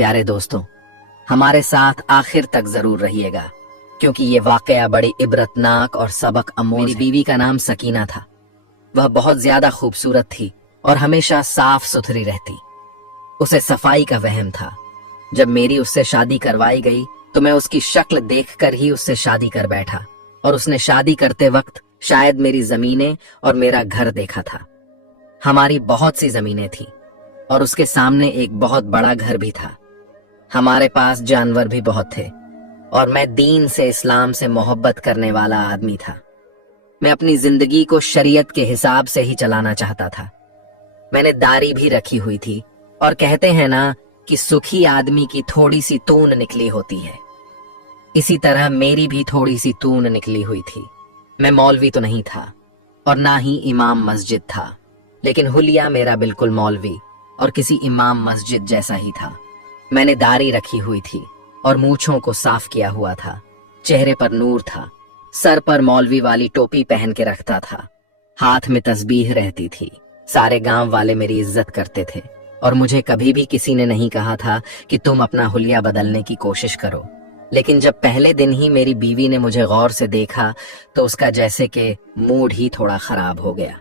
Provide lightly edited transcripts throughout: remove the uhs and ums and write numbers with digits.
प्यारे दोस्तों, हमारे साथ आखिर तक जरूर रहिएगा क्योंकि ये वाकया बड़ी इबरतनाक और सबक अमोल। मेरी बीवी का नाम सकीना था। वह बहुत ज्यादा खूबसूरत थी और हमेशा साफ सुथरी रहती। उसे सफाई का वहम था। जब मेरी उससे शादी करवाई गई तो मैं उसकी शक्ल देखकर ही उससे शादी कर बैठा और उसने शादी करते वक्त शायद मेरी जमीनें और मेरा घर देखा था। हमारी बहुत सी जमीनें थी और उसके सामने एक बहुत बड़ा घर भी था। हमारे पास जानवर भी बहुत थे और मैं दीन से, इस्लाम से मोहब्बत करने वाला आदमी था। मैं अपनी जिंदगी को शरीयत के हिसाब से ही चलाना चाहता था। मैंने दाढ़ी भी रखी हुई थी और कहते हैं ना कि सुखी आदमी की थोड़ी सी तून निकली होती है, इसी तरह मेरी भी थोड़ी सी तून निकली हुई थी। मैं मौलवी तो नहीं था और ना ही इमाम मस्जिद था, लेकिन हुलिया मेरा बिल्कुल मौलवी और किसी इमाम मस्जिद जैसा ही था। मैंने दाढ़ी रखी हुई थी और मूंछों को साफ किया हुआ था। चेहरे पर नूर था। सर पर मौलवी वाली टोपी पहन के रखता था। हाथ में तस्बीह रहती थी। सारे गांव वाले मेरी इज्जत करते थे और मुझे कभी भी किसी ने नहीं कहा था कि तुम अपना हुलिया बदलने की कोशिश करो। लेकिन जब पहले दिन ही मेरी बीवी ने मुझे गौर से देखा तो उसका जैसे कि मूड ही थोड़ा खराब हो गया।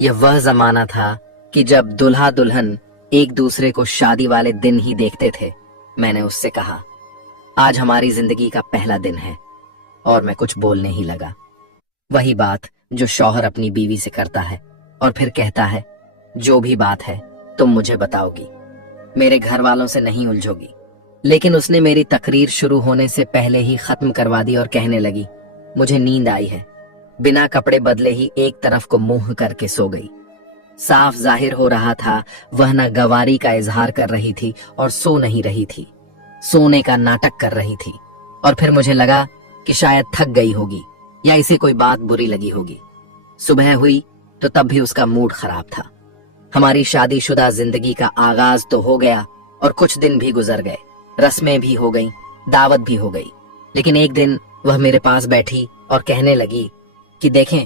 यह वह जमाना था कि जब दुल्हा दुल्हन एक दूसरे को शादी वाले दिन ही देखते थे। मैंने उससे कहा, आज हमारी जिंदगी का पहला दिन है, और मैं कुछ बोलने ही लगा। वही बात जो शौहर अपनी बीवी से करता है और फिर कहता है, जो भी बात है तुम मुझे बताओगी, मेरे घर वालों से नहीं उलझोगी। लेकिन उसने मेरी तकरीर शुरू होने से पहले ही खत्म करवा दी और कहने लगी, मुझे नींद आई है। बिना कपड़े बदले ही एक तरफ को मुंह करके सो गई। साफ जाहिर हो रहा था वह न गवारी का इजहार कर रही थी और सो नहीं रही थी, सोने का नाटक कर रही थी। और फिर मुझे लगा कि शायद थक गई होगी या इसे कोई बात बुरी लगी होगी। सुबह हुई तो तब भी उसका मूड खराब था। हमारी शादीशुदा जिंदगी का आगाज तो हो गया और कुछ दिन भी गुजर गए, रस्में भी हो गईं, दावत भी हो गई। लेकिन एक दिन वह मेरे पास बैठी और कहने लगी कि देखें,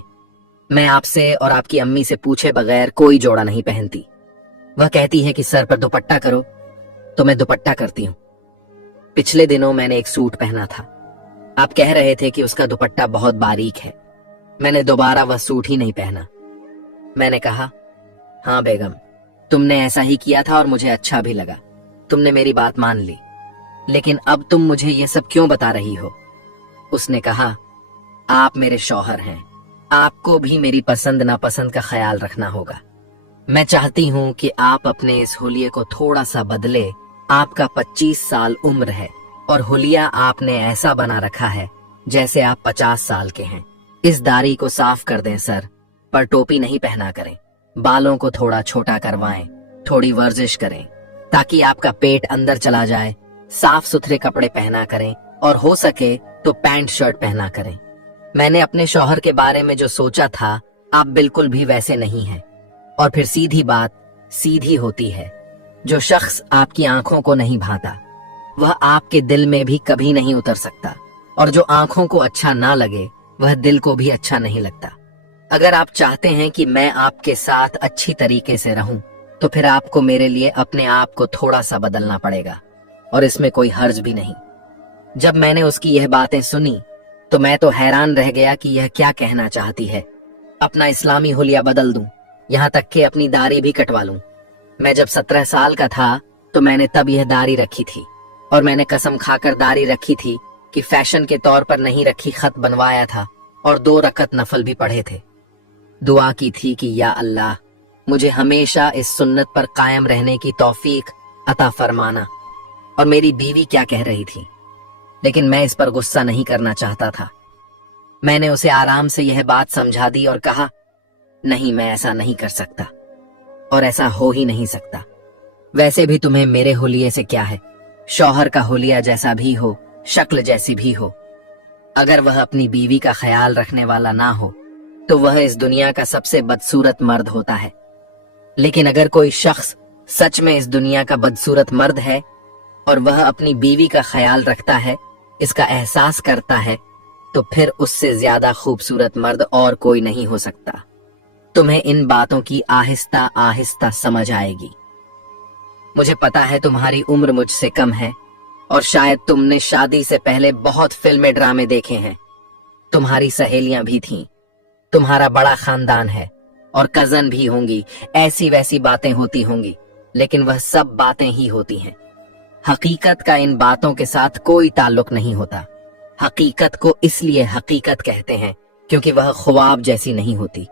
मैं आपसे और आपकी अम्मी से पूछे बगैर कोई जोड़ा नहीं पहनती। वह कहती है कि सर पर दुपट्टा करो तो मैं दुपट्टा करती हूँ। पिछले दिनों मैंने एक सूट पहना था। आप कह रहे थे कि उसका दुपट्टा बहुत बारीक है। मैंने दोबारा वह सूट ही नहीं पहना। मैंने कहा, हाँ बेगम, तुमने ऐसा ही किया था और मुझे अच्छा भी लगा। तुमने मेरी बात मान ली, लेकिन अब तुम मुझे ये सब क्यों बता रही हो? उसने कहा, आप मेरे शौहर हैं, आपको भी मेरी पसंद नापसंद का ख्याल रखना होगा। मैं चाहती हूँ कि आप अपने इस हुलिये को थोड़ा सा बदले। आपका 25 साल उम्र है और हुलिया आपने ऐसा बना रखा है जैसे आप 50 साल के हैं। इस दाढ़ी को साफ कर दें सर, पर टोपी नहीं पहना करें। बालों को थोड़ा छोटा करवाएं, थोड़ी वर्जिश करें ताकि आपका पेट अंदर चला जाए। साफ सुथरे कपड़े पहना करें और हो सके तो पैंट शर्ट पहना करें। मैंने अपने शौहर के बारे में जो सोचा था, आप बिल्कुल भी वैसे नहीं हैं। और फिर सीधी बात सीधी होती है। जो शख्स आपकी आंखों को नहीं भाता वह आपके दिल में भी कभी नहीं उतर सकता, और जो आंखों को अच्छा ना लगे वह दिल को भी अच्छा नहीं लगता। अगर आप चाहते हैं कि मैं आपके साथ अच्छी तरीके से रहूं तो फिर आपको मेरे लिए अपने आप को थोड़ा सा बदलना पड़ेगा, और इसमें कोई हर्ज भी नहीं। जब मैंने उसकी यह बातें सुनी तो मैं तो हैरान रह गया कि यह क्या कहना चाहती है। अपना इस्लामी हुलिया बदल दूं, यहाँ तक कि अपनी दाढ़ी भी कटवा लूं। मैं जब 17 साल का था तो मैंने तब यह दाढ़ी रखी थी, और मैंने कसम खाकर दाढ़ी रखी थी कि फैशन के तौर पर नहीं रखी, खत बनवाया था और 2 रकत नफल भी पढ़े थे। दुआ की थी कि या अल्लाह, मुझे हमेशा इस सुन्नत पर कायम रहने की तौफीक अता फरमाना। और मेरी बीवी क्या कह रही थी, लेकिन मैं इस पर गुस्सा नहीं करना चाहता था। मैंने उसे आराम से यह बात समझा दी और कहा, नहीं, मैं ऐसा नहीं कर सकता और ऐसा हो ही नहीं सकता। वैसे भी तुम्हें मेरे हुलिये से क्या है? शौहर का हुलिया जैसा भी हो, शक्ल जैसी भी हो, अगर वह अपनी बीवी का ख्याल रखने वाला ना हो तो वह इस दुनिया का सबसे बदसूरत मर्द होता है। लेकिन अगर कोई शख्स सच में इस दुनिया का बदसूरत मर्द है और वह अपनी बीवी का ख्याल रखता है, इसका एहसास करता है, तो फिर उससे ज्यादा खूबसूरत मर्द और कोई नहीं हो सकता। तुम्हें इन बातों की आहिस्ता आहिस्ता समझ आएगी। मुझे पता है तुम्हारी उम्र मुझसे कम है और शायद तुमने शादी से पहले बहुत फिल्में ड्रामे देखे हैं। तुम्हारी सहेलियां भी थीं, तुम्हारा बड़ा खानदान है और कजन भी होंगी, ऐसी वैसी बातें होती होंगी, लेकिन वह सब बातें ही होती हैं। हकीकत का इन बातों के साथ कोई ताल्लुक नहीं होता। हकीकत को इसलिए हकीकत कहते हैं क्योंकि वह ख्वाब जैसी नहीं होती।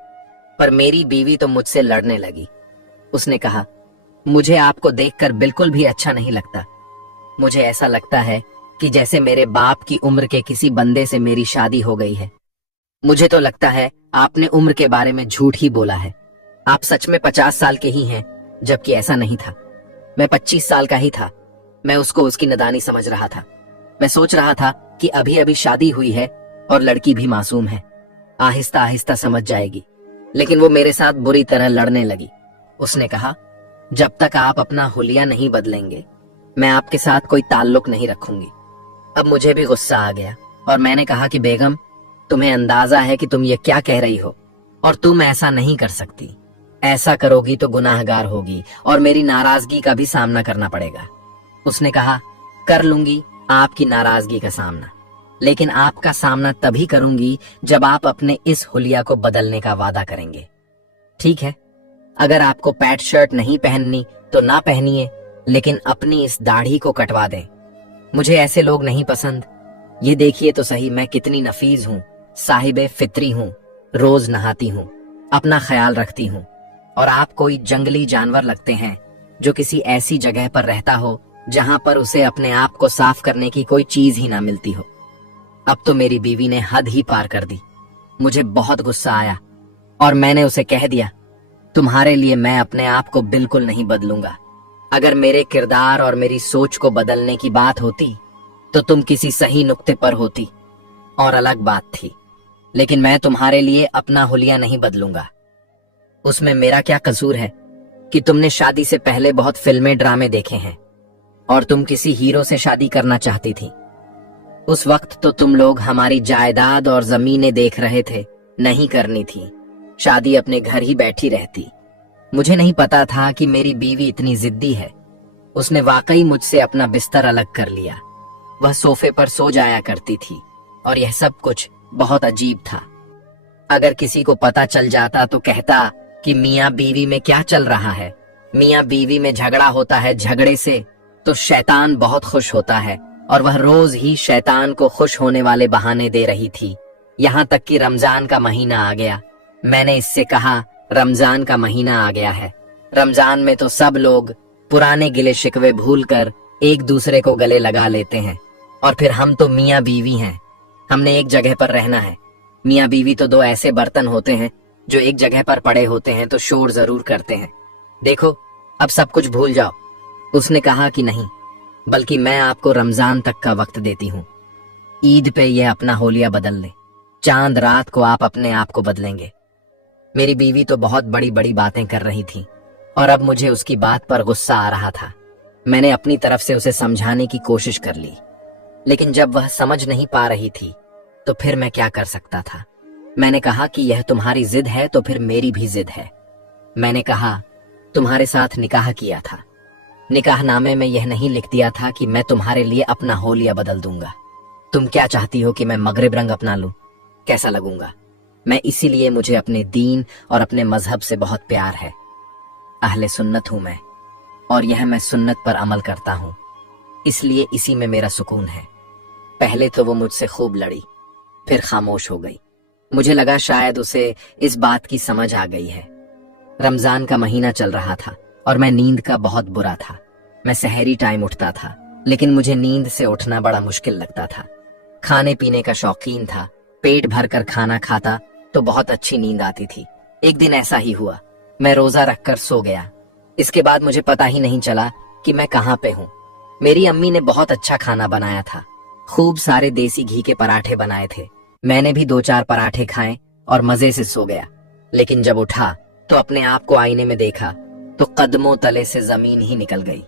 पर मेरी बीवी तो मुझसे लड़ने लगी। उसने कहा, मुझे आपको देखकर बिल्कुल भी अच्छा नहीं लगता। मुझे ऐसा लगता है कि जैसे मेरे बाप की उम्र के किसी बंदे से मेरी शादी हो गई है। मुझे तो लगता है आपने उम्र के बारे में झूठ ही बोला है। आप सच में 50 साल के ही हैं, जबकि ऐसा नहीं था। मैं 25 साल का ही था। मैं उसको उसकी नादानी समझ रहा था। मैं सोच रहा था कि अभी अभी शादी हुई है और लड़की भी मासूम है, आहिस्ता आहिस्ता समझ जाएगी। लेकिन वो मेरे साथ बुरी तरह लड़ने लगी। उसने कहा, जब तक आप अपना हुलिया नहीं बदलेंगे मैं आपके साथ कोई ताल्लुक नहीं रखूंगी। अब मुझे भी गुस्सा आ गया और मैंने कहा कि बेगम, तुम्हें अंदाजा है कि तुम ये क्या कह रही हो और तुम ऐसा नहीं कर सकती। ऐसा करोगी तो गुनाहगार होगी और मेरी नाराजगी का भी सामना करना पड़ेगा। उसने कहा, कर लूंगी आपकी नाराजगी का सामना, लेकिन आपका सामना तभी करूंगी जब आप अपने इस हुलिया को बदलने का वादा करेंगे। ठीक है, अगर आपको पैंट शर्ट नहीं पहननी तो ना पहनिए, लेकिन अपनी इस दाढ़ी को कटवा दें। मुझे ऐसे लोग नहीं पसंद। ये देखिए तो सही मैं कितनी नफीस हूँ, साहिबे फित्री हूँ, रोज नहाती हूँ, अपना ख्याल रखती हूँ, और आप कोई जंगली जानवर लगते हैं जो किसी ऐसी जगह पर रहता हो जहां पर उसे अपने आप को साफ करने की कोई चीज ही ना मिलती हो। अब तो मेरी बीवी ने हद ही पार कर दी। मुझे बहुत गुस्सा आया और मैंने उसे कह दिया, तुम्हारे लिए मैं अपने आप को बिल्कुल नहीं बदलूंगा। अगर मेरे किरदार और मेरी सोच को बदलने की बात होती तो तुम किसी सही नुक्ते पर होती और अलग बात थी, लेकिन मैं तुम्हारे लिए अपना हुलिया नहीं बदलूंगा। उसमें मेरा क्या कसूर है कि तुमने शादी से पहले बहुत फिल्में ड्रामे देखे हैं और तुम किसी हीरो से शादी करना चाहती थी। उस वक्त तो तुम लोग हमारी जायदाद और जमीनें देख रहे थे, नहीं करनी थी, शादी अपने घर ही बैठी रहती। मुझे नहीं पता था कि मेरी बीवी इतनी जिद्दी है। उसने वाकई मुझसे अपना बिस्तर अलग कर लिया। वह सोफे पर सो जाया करती थी और यह सब कुछ बहुत अजीब था। अगर किसी को पता चल जाता तो कहता कि मियाँ बीवी में क्या चल रहा है। मियाँ बीवी में झगड़ा होता है, झगड़े से तो शैतान बहुत खुश होता है, और वह रोज ही शैतान को खुश होने वाले बहाने दे रही थी। यहाँ तक कि रमजान का महीना आ गया। मैंने इससे कहा, रमजान का महीना आ गया है। रमजान में तो सब लोग पुराने गिले शिकवे भूलकर एक दूसरे को गले लगा लेते हैं, और फिर हम तो मियाँ बीवी हैं, हमने एक जगह पर रहना है। मियाँ बीवी तो दो ऐसे बर्तन होते हैं जो एक जगह पर पड़े होते हैं तो शोर जरूर करते हैं। देखो, अब सब कुछ भूल जाओ। उसने कहा कि नहीं, बल्कि मैं आपको रमजान तक का वक्त देती हूँ। ईद पे ये अपना होलिया बदल ले, चांद रात को आप अपने आप को बदलेंगे। मेरी बीवी तो बहुत बड़ी बड़ी बातें कर रही थी और अब मुझे उसकी बात पर गुस्सा आ रहा था। मैंने अपनी तरफ से उसे समझाने की कोशिश कर ली, लेकिन जब वह समझ नहीं पा रही थी तो फिर मैं क्या कर सकता था। मैंने कहा कि यह तुम्हारी जिद है तो फिर मेरी भी जिद है। मैंने कहा, तुम्हारे साथ निकाह किया था, निकाहनामे में यह नहीं लिख दिया था कि मैं तुम्हारे लिए अपना होलिया बदल दूंगा। तुम क्या चाहती हो कि मैं मगरिब रंग अपना लूं? कैसा लगूंगा मैं? इसीलिए मुझे अपने दीन और अपने मजहब से बहुत प्यार है। अहले सुन्नत हूं मैं, और यह मैं सुन्नत पर अमल करता हूं, इसलिए इसी में मेरा सुकून है। पहले तो वो मुझसे खूब लड़ी, फिर खामोश हो गई। मुझे लगा शायद उसे इस बात की समझ आ गई है। रमजान का महीना चल रहा था और मैं नींद का बहुत बुरा था। मैं सहरी टाइम उठता था, लेकिन मुझे नींद से उठना बड़ा मुश्किल लगता था। खाने पीने का शौकीन था, पेट भर कर खाना खाता तो बहुत अच्छी नींद आती थी। एक दिन ऐसा ही हुआ, मैं रोजा रखकर सो गया। इसके बाद मुझे पता ही नहीं चला कि मैं कहाँ पे हूँ। मेरी अम्मी ने बहुत अच्छा खाना बनाया था, खूब सारे देसी घी के पराठे बनाए थे। मैंने भी 2-4 पराठे खाए और मजे से सो गया। लेकिन जब उठा तो अपने आप को आईने में देखा तो कदमों तले से जमीन ही निकल गई।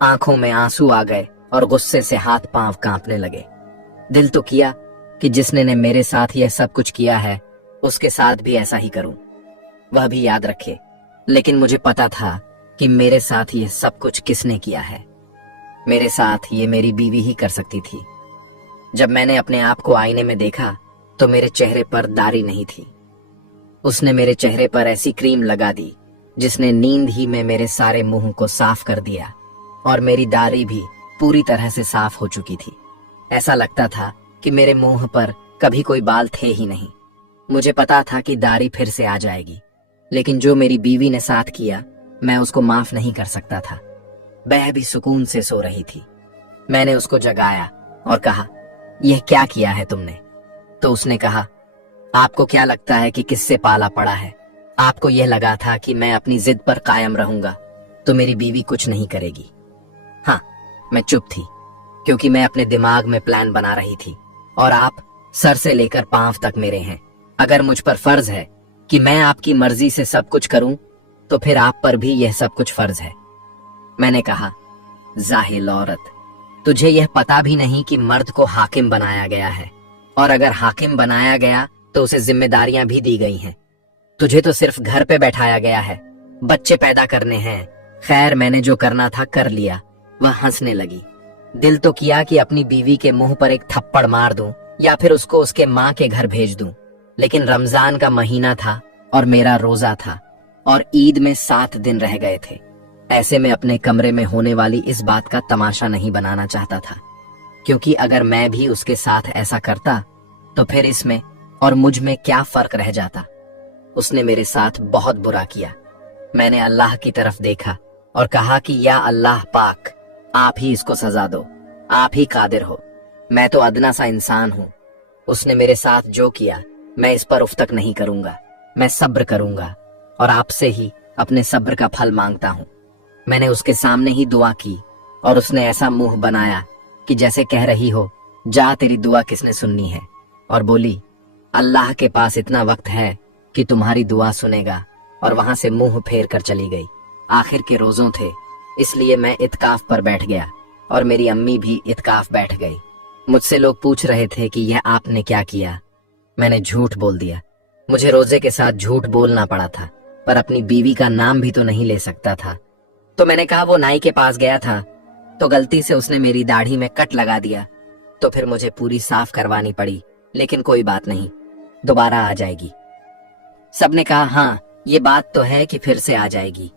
आंखों में आंसू आ गए और गुस्से से हाथ पांव कांपने लगे। दिल तो किया कि जिसने ने मेरे साथ यह सब कुछ किया है उसके साथ भी ऐसा ही करूं, वह भी याद रखे। लेकिन मुझे पता था कि मेरे साथ ये सब कुछ किसने किया है। मेरे साथ ये मेरी बीवी ही कर सकती थी। जब मैंने अपने आप को आईने में देखा तो मेरे चेहरे पर दाढ़ी नहीं थी। उसने मेरे चेहरे पर ऐसी क्रीम लगा दी जिसने नींद ही में मेरे सारे मुंह को साफ कर दिया, और मेरी दाढ़ी भी पूरी तरह से साफ हो चुकी थी। ऐसा लगता था कि मेरे मुंह पर कभी कोई बाल थे ही नहीं। मुझे पता था कि दाढ़ी फिर से आ जाएगी, लेकिन जो मेरी बीवी ने साथ किया मैं उसको माफ नहीं कर सकता था। वह भी सुकून से सो रही थी। मैंने उसको जगाया और कहा, यह क्या किया है तुमने? तो उसने कहा, आपको क्या लगता है कि किससे पाला पड़ा है? आपको यह लगा था कि मैं अपनी जिद पर कायम रहूंगा तो मेरी बीवी कुछ नहीं करेगी। हाँ, मैं चुप थी क्योंकि मैं अपने दिमाग में प्लान बना रही थी, और आप सर से लेकर पांव तक मेरे हैं। अगर मुझ पर फर्ज है कि मैं आपकी मर्जी से सब कुछ करूं तो फिर आप पर भी यह सब कुछ फर्ज है। मैंने कहा, जाहिल औरत, तुझे यह पता भी नहीं कि मर्द को हाकिम बनाया गया है, और अगर हाकिम बनाया गया तो उसे जिम्मेदारियां भी दी गई हैं। तुझे तो सिर्फ घर पे बैठाया गया है, बच्चे पैदा करने हैं। खैर, मैंने जो करना था कर लिया। वह हंसने लगी। दिल तो किया कि अपनी बीवी के मुंह पर एक थप्पड़ मार दूं या फिर उसको उसके माँ के घर भेज दूं, लेकिन रमजान का महीना था और मेरा रोजा था और ईद में 7 दिन रह गए थे। ऐसे में अपने कमरे में होने वाली इस बात का तमाशा नहीं बनाना चाहता था, क्योंकि अगर मैं भी उसके साथ ऐसा करता तो फिर इसमें और मुझ में क्या फर्क रह जाता। उसने मेरे साथ बहुत बुरा किया। मैंने अल्लाह की तरफ देखा और कहा कि या अल्लाह पाक, आप ही इसको सजा दो, आप ही कादिर हो, मैं तो अदना सा इंसान हूँ। उसने मेरे साथ जो किया मैं इस पर उफ तक नहीं करूंगा। मैं सब्र करूंगा और आपसे ही अपने सब्र का फल मांगता हूँ। मैंने उसके सामने ही दुआ की और उसने ऐसा मुंह बनाया कि जैसे कह रही हो, जा तेरी दुआ किसने सुननी है, और बोली, अल्लाह के पास इतना वक्त है कि तुम्हारी दुआ सुनेगा, और वहां से मुंह फेर कर चली गई। आखिर के रोजों थे, इसलिए मैं इत्काफ पर बैठ गया और मेरी अम्मी भी इत्काफ बैठ गई। मुझसे लोग पूछ रहे थे कि यह आपने क्या किया। मैंने झूठ बोल दिया। मुझे रोजे के साथ झूठ बोलना पड़ा था, पर अपनी बीवी का नाम भी तो नहीं ले सकता था। तो मैंने कहा वो नाई के पास गया था तो गलती से उसने मेरी दाढ़ी में कट लगा दिया, तो फिर मुझे पूरी साफ करवानी पड़ी, लेकिन कोई बात नहीं, दोबारा आ जाएगी। सबने कहा, हाँ ये बात तो है कि फिर से आ जाएगी,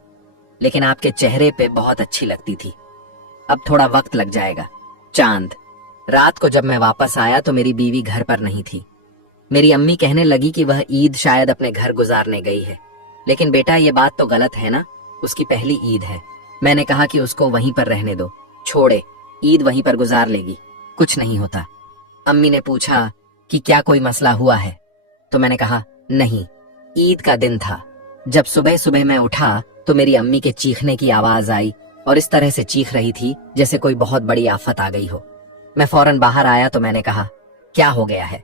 लेकिन आपके चेहरे पे बहुत अच्छी लगती थी, अब थोड़ा वक्त लग जाएगा। चांद रात को जब मैं वापस आया तो मेरी बीवी घर पर नहीं थी। मेरी अम्मी कहने लगी कि वह ईद शायद अपने घर गुजारने गई है, लेकिन बेटा ये बात तो गलत है ना, उसकी पहली ईद है। मैंने कहा कि उसको वहीं पर रहने दो, छोड़े, ईद वहीं पर गुजार लेगी, कुछ नहीं होता। अम्मी ने पूछा कि क्या कोई मसला हुआ है, तो मैंने कहा नहीं, ईद का दिन था। जब सुबह सुबह मैं उठा तो मेरी अम्मी के चीखने की आवाज आई, और इस तरह से चीख रही थी जैसे कोई बहुत बड़ी आफत आ गई हो। मैं फौरन बाहर आया तो मैंने कहा, क्या हो गया है?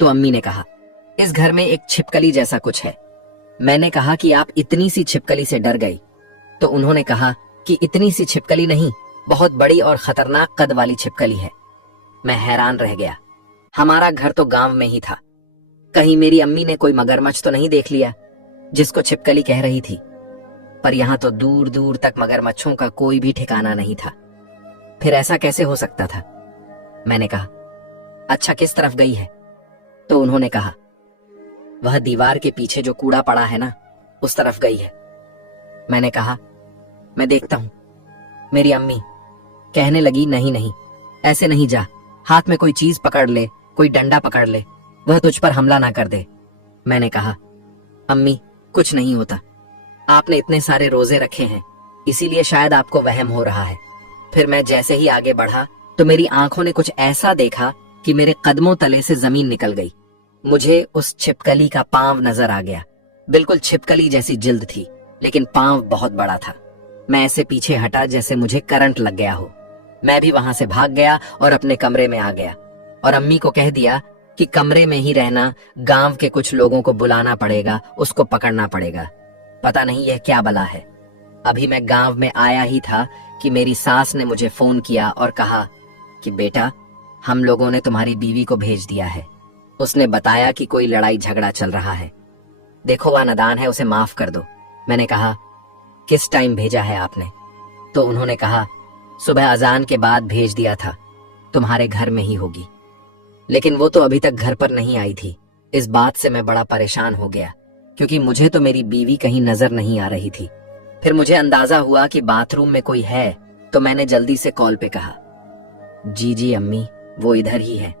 तो अम्मी ने कहा, इस घर में एक छिपकली जैसा कुछ है। मैंने कहा कि आप इतनी सी छिपकली से डर गई? तो उन्होंने कहा कि इतनी सी छिपकली नहीं, बहुत बड़ी और खतरनाक कद वाली छिपकली है। मैं हैरान रह गया। हमारा घर तो गांव में ही था, कहीं मेरी अम्मी ने कोई मगरमच्छ तो नहीं देख लिया जिसको छिपकली कह रही थी? पर यहां तो दूर दूर तक मगरमच्छों का कोई भी ठिकाना नहीं था। फिर ऐसा कैसे हो सकता था? मैंने कहा, अच्छा किस तरफ गई है? तो उन्होंने कहा, वह दीवार के पीछे जो कूड़ा पड़ा है ना, उस तरफ गई है। मैंने कहा, मैं देखता हूं। मेरी अम्मी कहने लगी, नहीं नहीं, ऐसे नहीं जा, हाथ में कोई चीज पकड़ ले, कोई डंडा पकड़ ले, वह तुझ पर हमला ना कर दे। मैंने कहा, अम्मी कुछ नहीं होता, आपने इतने सारे रोजे रखे हैं, इसीलिए शायद आपको वहम हो रहा है। फिर मैं जैसे ही आगे बढ़ा तो मेरी आंखों ने कुछ ऐसा देखा कि मेरे कदमों तले से जमीन निकल गई। मुझे उस छिपकली का पांव नजर आ गया। बिल्कुल छिपकली जैसी जिल्द थी, लेकिन पांव बहुत बड़ा था। मैं ऐसे पीछे हटा जैसे मुझे करंट लग गया हो। मैं भी वहां से भाग गया और अपने कमरे में आ गया, और अम्मी को कह दिया कि कमरे में ही रहना, गांव के कुछ लोगों को बुलाना पड़ेगा, उसको पकड़ना पड़ेगा। पता नहीं यह क्या बला है। अभी मैं गांव में आया ही था कि मेरी सास ने मुझे फोन किया और कहा कि बेटा, हम लोगों ने तुम्हारी बीवी को भेज दिया है। उसने बताया कि कोई लड़ाई झगड़ा चल रहा है, देखो वह नादान है, उसे माफ कर दो। मैंने कहा, किस टाइम भेजा है आपने? तो उन्होंने कहा, सुबह अजान के बाद भेज दिया था, तुम्हारे घर में ही होगी। लेकिन वो तो अभी तक घर पर नहीं आई थी। इस बात से मैं बड़ा परेशान हो गया, क्योंकि मुझे तो मेरी बीवी कहीं नजर नहीं आ रही थी। फिर मुझे अंदाजा हुआ कि बाथरूम में कोई है, तो मैंने जल्दी से कॉल पे कहा, जी जी अम्मी, वो इधर ही है,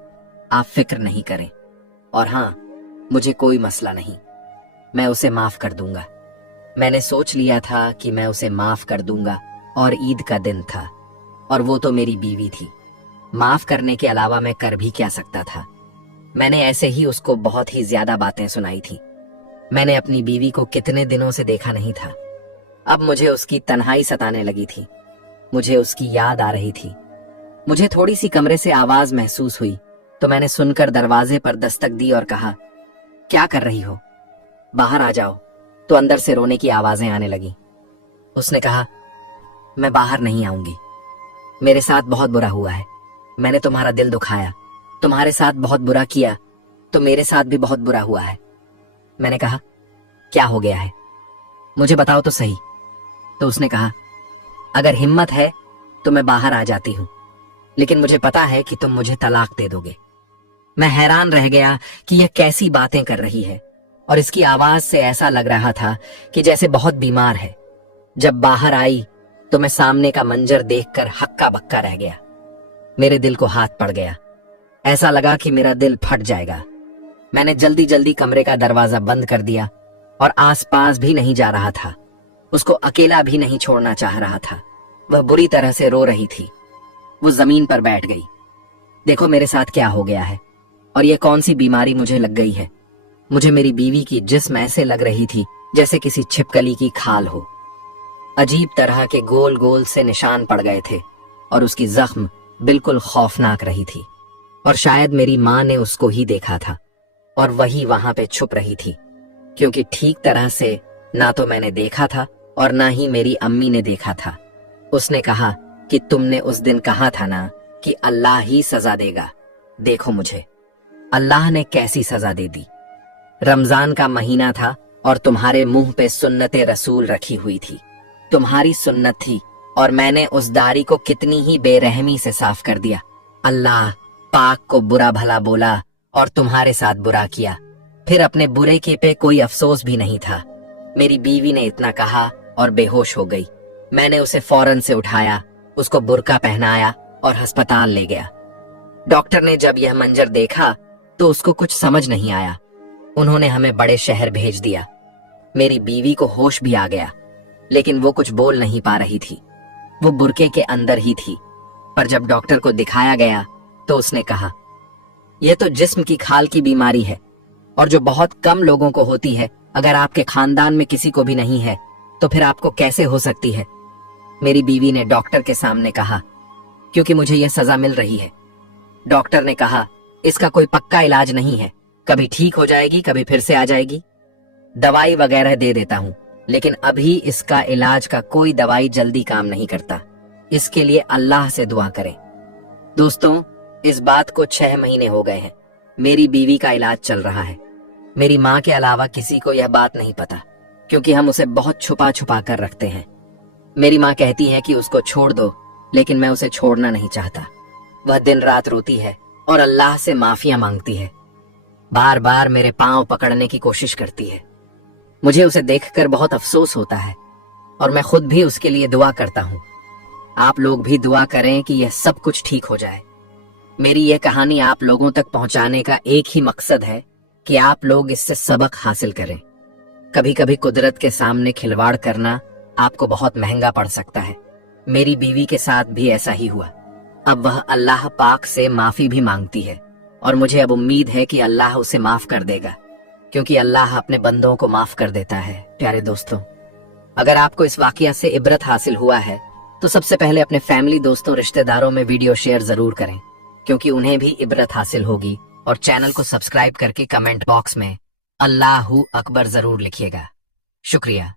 आप फिक्र नहीं करें। और हाँ, मुझे कोई मसला नहीं, मैं उसे माफ कर दूंगा। मैंने सोच लिया था कि मैं उसे माफ कर दूंगा, और ईद का दिन था, और वो तो मेरी बीवी थी। माफ करने के अलावा मैं कर भी क्या सकता था। मैंने ऐसे ही उसको बहुत ही ज्यादा बातें सुनाई थी। मैंने अपनी बीवी को कितने दिनों से देखा नहीं था। अब मुझे उसकी तन्हाई सताने लगी थी, मुझे उसकी याद आ रही थी। मुझे थोड़ी सी कमरे से आवाज महसूस हुई, तो मैंने सुनकर दरवाजे पर दस्तक दी और कहा, क्या कर रही हो, बाहर आ जाओ। तो अंदर से रोने की आवाजें आने लगी। उसने कहा, मैं बाहर नहीं आऊंगी, मेरे साथ बहुत बुरा हुआ है, मैंने तुम्हारा दिल दुखाया, तुम्हारे साथ बहुत बुरा किया, तो मेरे साथ भी बहुत बुरा हुआ है। मैंने कहा, क्या हो गया है, मुझे बताओ तो सही। तो उसने कहा, अगर हिम्मत है तो मैं बाहर आ जाती हूं, लेकिन मुझे पता है कि तुम मुझे तलाक दे दोगे। मैं हैरान रह गया कि यह कैसी बातें कर रही है, और इसकी आवाज से ऐसा लग रहा था कि जैसे बहुत बीमार है। जब बाहर आई तो मैं सामने का मंजर देखकर हक्का बक्का रह गया। मेरे दिल को हाथ पड़ गया, ऐसा लगा कि मेरा दिल फट जाएगा। मैंने जल्दी जल्दी कमरे का दरवाजा बंद कर दिया और आसपास भी नहीं जा रहा था। उसको अकेला भी नहीं छोड़ना चाह रहा था। वह बुरी तरह से रो रही थी। वो जमीन पर बैठ गई। देखो मेरे साथ क्या हो गया है, और ये कौन सी बीमारी मुझे लग गई है। मुझे मेरी बीवी की जिस्म ऐसे लग रही थी जैसे किसी छिपकली की खाल हो। अजीब तरह के गोल गोल से निशान पड़ गए थे, और उसकी जख्म बिल्कुल खौफनाक रही थी। और शायद मेरी माँ ने उसको ही देखा था, और वही वहां पे छुप रही थी, क्योंकि ठीक तरह से ना तो मैंने देखा था और ना ही मेरी अम्मी ने देखा था। उसने कहा कि तुमने उस दिन कहा था ना कि अल्लाह ही सजा देगा। देखो मुझे अल्लाह ने कैसी सजा दे दी। रमजान का महीना था और तुम्हारे मुंह पे सुन्नते रसूल रखी हुई थी, तुम्हारी सुन्नत थी, और मैंने उस दाढ़ी को कितनी ही बेरहमी से साफ कर दिया। अल्लाह पाक को बुरा भला बोला और तुम्हारे साथ बुरा किया। फिर अपने बुरे के पे कोई अफसोस भी नहीं था। मेरी बीवी ने इतना कहा और बेहोश हो गई। मैंने उसे फौरन से उठाया, उसको बुर्का पहनाया और अस्पताल ले गया। डॉक्टर ने जब यह मंजर देखा तो उसको कुछ समझ नहीं आया। उन्होंने हमें बड़े शहर भेज दिया। मेरी बीवी को होश भी आ गया, लेकिन वो कुछ बोल नहीं पा रही थी। वो बुर्के के अंदर ही थी। पर जब डॉक्टर को दिखाया गया तो उसने कहा, यह तो जिस्म की खाल की बीमारी है, और जो बहुत कम लोगों को होती है। अगर आपके खानदान में किसी को भी नहीं है तो फिर आपको कैसे हो सकती है? मेरी बीवी ने डॉक्टर के सामने कहा, क्योंकि मुझे यह सजा मिल रही है। डॉक्टर ने कहा, इसका कोई पक्का इलाज नहीं है, कभी ठीक हो जाएगी, कभी फिर से आ जाएगी। दवाई वगैरह दे देता हूं, लेकिन अभी इसका इलाज का कोई दवाई जल्दी काम नहीं करता। इसके लिए अल्लाह से दुआ करें। दोस्तों, इस बात को 6 महीने हो गए हैं। मेरी बीवी का इलाज चल रहा है। मेरी माँ के अलावा किसी को यह बात नहीं पता, क्योंकि हम उसे बहुत छुपा छुपा कर रखते हैं। मेरी माँ कहती है कि उसको छोड़ दो, लेकिन मैं उसे छोड़ना नहीं चाहता। वह दिन रात रोती है और अल्लाह से माफिया मांगती है। बार बार मेरे पांव पकड़ने की कोशिश करती है। मुझे उसे देखकर बहुत अफसोस होता है, और मैं खुद भी उसके लिए दुआ करता हूँ। आप लोग भी दुआ करें कि यह सब कुछ ठीक हो जाए। मेरी यह कहानी आप लोगों तक पहुंचाने का एक ही मकसद है कि आप लोग इससे सबक हासिल करें। कभी कभी कुदरत के सामने खिलवाड़ करना आपको बहुत महंगा पड़ सकता है। मेरी बीवी के साथ भी ऐसा ही हुआ। अब वह अल्लाह पाक से माफी भी मांगती है, और मुझे अब उम्मीद है कि अल्लाह उसे माफ कर देगा, क्योंकि अल्लाह अपने बंदों को माफ कर देता है। प्यारे दोस्तों, अगर आपको इस वाकया से इबरत हासिल हुआ है तो सबसे पहले अपने फैमिली, दोस्तों, रिश्तेदारों में वीडियो शेयर जरूर करें, क्योंकि उन्हें भी इबरत हासिल होगी। और चैनल को सब्सक्राइब करके कमेंट बॉक्स में अल्लाहू अकबर जरूर लिखिएगा। शुक्रिया।